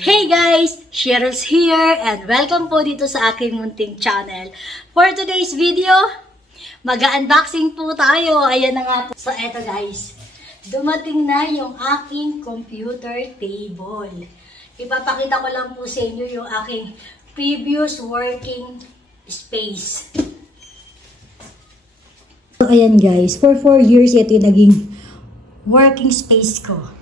Hey guys! Cheryl's here and welcome po dito sa aking munting channel. For today's video, mag-unboxing po tayo. Ayan na nga po. So eto guys, dumating na yung aking computer table. Ipapakita ko lang po sa inyo yung aking previous working space. So ayan guys, for 4 years ito yung naging working space ko.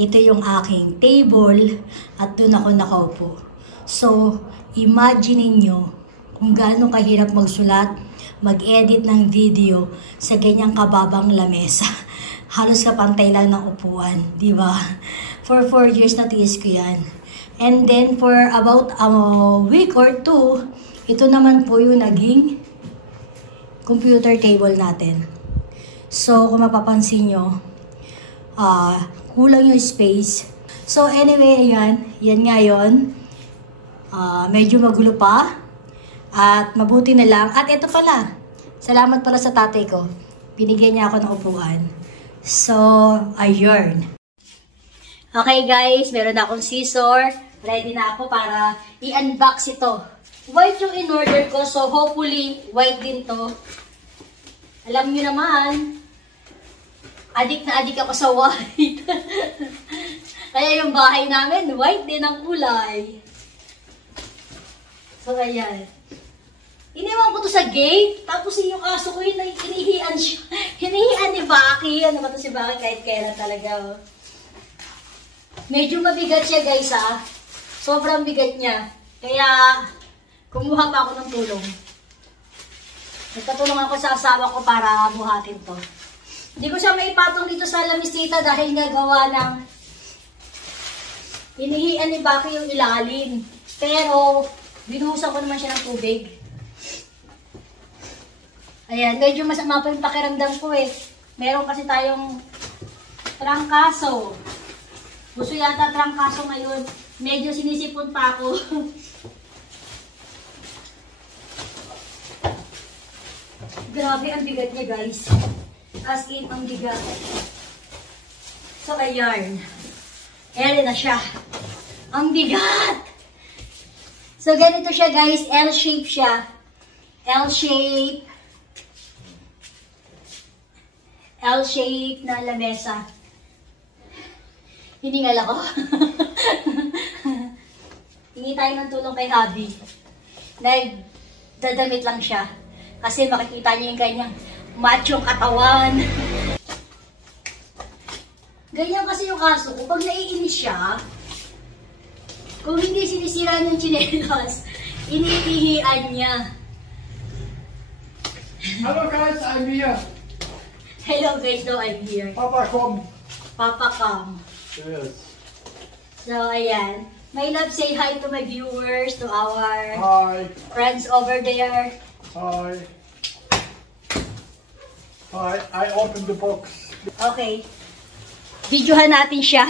Ito yung aking table at doon ako nakaupo. So, imagine niyo kung gaano kahirap magsulat, mag-edit ng video sa ganyang kababang lamesa. Halos kapantay lang ng upuan, di ba? For 4 years na tiis ko yan. And then, for about a week or 2, ito naman po yung naging computer table natin. So, kung mapapansin nyo, kulang yung space. So anyway, ayan. Yan nga yun. Medyo magulo pa. At mabuti na lang. At ito pala. Salamat pala sa tatay ko. Binigyan niya ako ng upuan. So, ayun. Okay guys, meron na akong scissor. Ready na ako para i-unbox ito. White yung in-order ko. So hopefully, white din to. Alam niyo naman, adik na adik ako sa white. Kaya yung bahay namin, white din ang kulay. So, ayan. Iniwan ko to sa gate. Tapos yung aso ko, hinihian siya. Hinihian ni Baki. Ano ba to si Baki? Kahit kailan talaga. Oh. Medyo mabigat siya guys ah. Sobrang bigat niya. Kaya, kumuha pa ako ng tulong. Nagpatulong ako sa asawa ko para buhatin to. Hindi ko siya maipatong dito sa lamisita dahil nagawa ng hinihian ni Baki yung ilalim. Pero, binuhusan ko naman siya ng tubig. Ayan, medyo masama pa yung pakiramdam ko eh. Meron kasi tayong trangkaso. Gusto yata trangkaso ngayon. Medyo sinisipon pa ako. Grabe ang bigat niya guys. As in, ang bigat. So, ayan. Ayan na siya. Ang bigat! So, ganito siya guys. L-shape siya. L-shape. L-shape na lamesa. Hiningal ako. Hingi tayo ng tulong kay Habi. Nagdadamit lang siya. Kasi makikita niyo yung kanyang machong katawan. Ganyan kasi yung kaso ko. Pag naiinis siya, kung hindi sinisira ng chinelas, iniihian niya. Hello guys, I'm here. Hello guys, no, I'm here. Papa come. Papa come. Yes. So, ayan. My love, say hi to my viewers, to our Hi. friends over there. Hi. Hi, I opened the box. Okay. Videohan natin siya.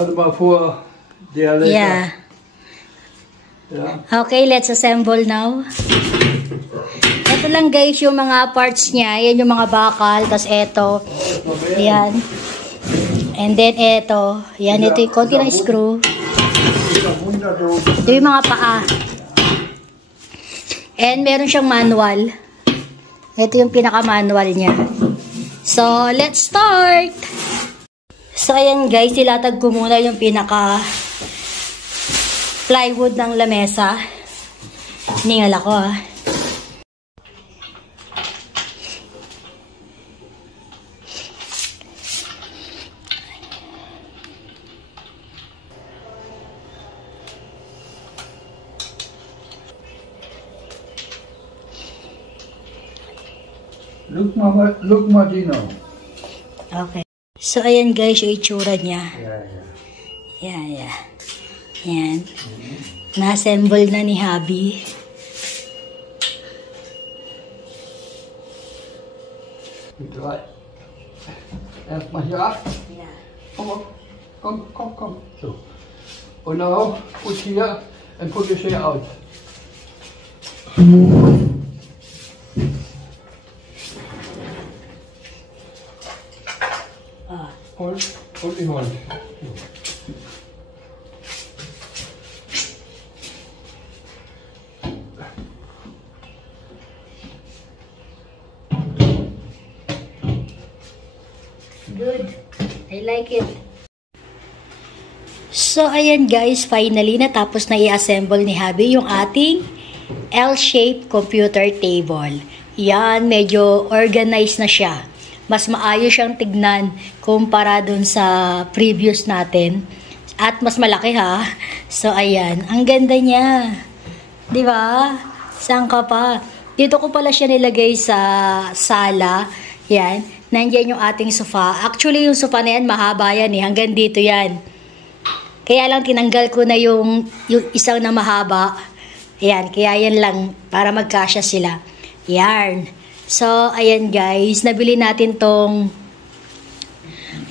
Ano ba for der later? Yeah. Yeah. Okay, let's assemble now. Ito lang guys yung mga parts niya. Yan yung mga bakal. Tapos ito. Yan. And then ito. Yan, ito yung konti ng screw. Ito yung mga paa. And meron siyang manual. Ito yung pinaka-manual niya. So, let's start! So, ayan guys, ilatag ko muna yung pinaka-plywood ng lamesa. Hiningal ako ah. Look Martino. Okay. So, ayan guys, yung itsura niya. Yeah. Yeah. Yan. Na-assemble na ni Habi. Right. Erstmal hier ab. Yeah. Komm. So. Und now, put here and put your chair out. one. Good. I like it. So, ayan guys, finally natapos na i-assemble ni Habi yung ating L-shaped computer table. Yan, medyo organized na siya. Mas maayos siyang tignan kumpara dun sa previous natin. At mas malaki ha. So, ayan. Ang ganda niya. Di ba? Saan ka pa? Dito ko pala siya nilagay sa sala. Yan. Nandiyan yung ating sofa. Actually, yung sofa na yan, mahaba yan eh. Hanggang dito yan. Kaya lang tinanggal ko na yung isang na mahaba. Ayan, kaya yan lang para magkasya sila. Yarn. So, ayan guys, nabili natin tong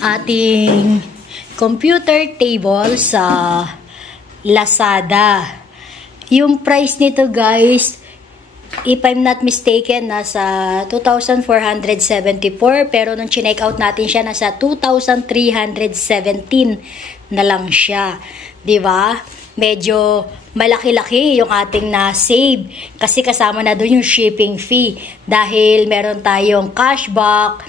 ating computer table sa Lazada. Yung price nito guys, if I'm not mistaken, nasa 2,474. Pero nung chinek out natin siya, nasa 2,317 na lang siya. Diba? Medyo malaki-laki yung ating na-save. Kasi kasama na doon yung shipping fee. Dahil meron tayong cashback,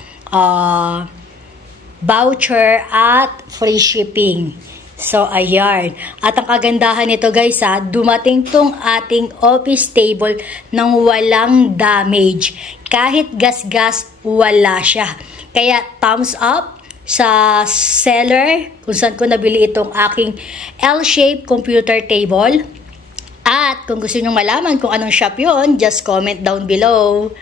voucher, at free shipping. So, ayan. At ang kagandahan nito guys dumating tong ating office table nang walang damage. Kahit gas-gas, wala siya. Kaya, thumbs up sa seller kung saan ko nabili itong aking L-shaped computer table. At kung gusto nyo malaman kung anong shop yun, just comment down below.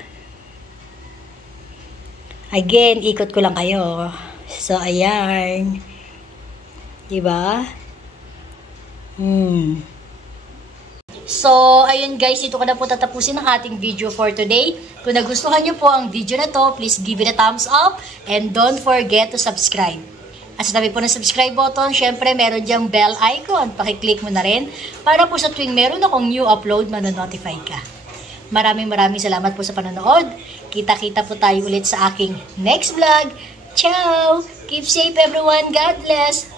Again, ikot ko lang kayo. So, ayan. Diba? So, ayun guys, ito ko na po tatapusin ang ating video for today. Kung nagustuhan nyo po ang video na to, please give it a thumbs up and don't forget to subscribe. At sa tabi po ng subscribe button, syempre meron diyang bell icon. Pakiclick mo na rin para po sa tuwing meron akong new upload, manonotify ka. Maraming salamat po sa panonood. Kita-kita po tayo ulit sa aking next vlog. Ciao! Keep safe everyone. God bless.